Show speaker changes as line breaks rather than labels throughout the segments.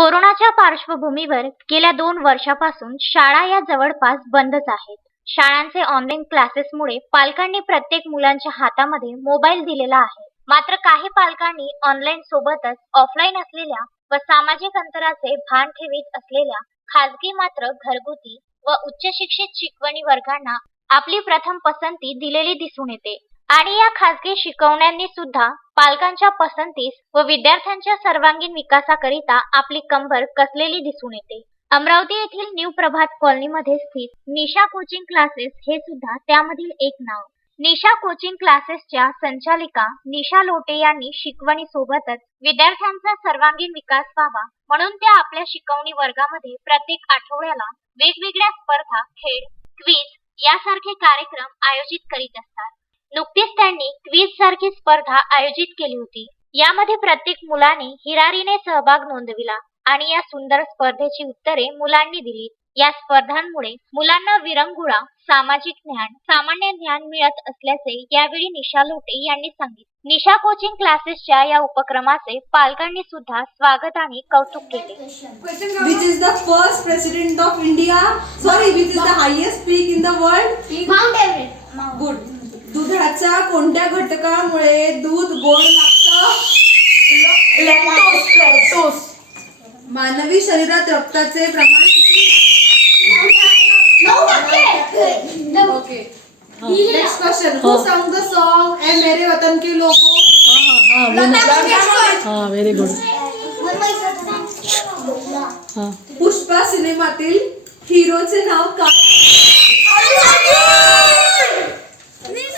कोरोनाच्या पार्श्वभूमीवर गेल्या दोन वर्षापासून शाळा या जवळपास बंदच आहेत. शाळांचे ऑनलाईन क्लासेसमुळे पालकांनी प्रत्येक मुलांच्या हातामध्ये मोबाईल दिलेला आहे. मात्र काही पालकांनी ऑनलाईन सोबतच ऑफलाईन असलेल्या व सामाजिक अंतराचे भान ठेवीत असलेल्या खाजगी मात्र घरगुती व उच्च शिक्षित शिकवणी वर्गांना आपली प्रथम पसंती दिलेली दिसून येते. आणि या खाजगी शिकवण्यांनी सुद्धा पालकांच्या पसंतीस व विद्यार्थ्यांच्या सर्वांगीण विकासाकरिता आपली कंबर कसलेली दिसून येते. अमरावती येथील न्यू प्रभात कॉलनीमध्ये स्थित निशा कोचिंग क्लासेस हे सुद्धा त्यामधील एक नाव. निशा कोचिंग क्लासेसच्या संचालिका निशा लोटे यांनी शिकवणीसोबतच विद्यार्थ्यांचा सर्वांगीण विकास व्हावा म्हणून त्या आपल्या शिकवणी वर्गामध्ये प्रत्येक आठवड्याला वेगवेगळ्या स्पर्धा खेळ क्विज यासारखे कार्यक्रम आयोजित करीत असतात. नुकतीच त्यांनी क्विज सारखी स्पर्धा आयोजित केली होती यामध्ये प्रत्येक मुलाने हिरारीने सहभाग नोंदविला आणि या सुंदर स्पर्धेची उत्तरे मुलांनी दिली या स्पर्धांमुळे मुलांना विरंगुळा सामाजिक ज्ञान सामान्य ज्ञान मिळत असल्याचे यावेळी निशा लोटे यांनी सांगितले निशा कोचिंग क्लासेसच्या या उपक्रमाचे पालकांनी सुद्धा स्वागत आणि कौतुक केले
first president of India. Sorry, which is the highest peak in the world.
Mount Everest.
Mount. Good. दुधाच्या कोणत्या घटकामुळे दूध गोड लागतं? Lactose lactose. मानवी शरीरात रक्ताचे प्रमाण किती. Okay. Next question who. Sang the song? ए मेरे वतन के लोगों.
हा व्हेरी गुड
हा पुष्पा सिनेमातील हिरोचे नाव काय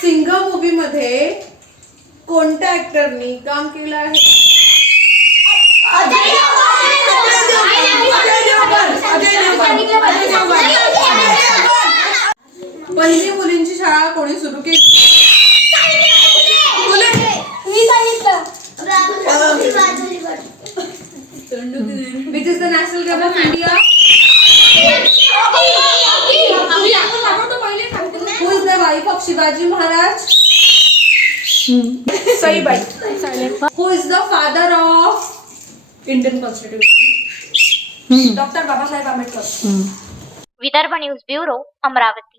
सिंग मूवी मध्ये कोणत्या ऍक्टरनी काम केलं आहे? पहिली मुलींची शाळा कोणी सुरू केली? Which is the national of India who is Shivaji Maharaj. Who is the father of Indian constitution doctor Babasaheb Ambedkar.
Vidarbha news bureau Amravati.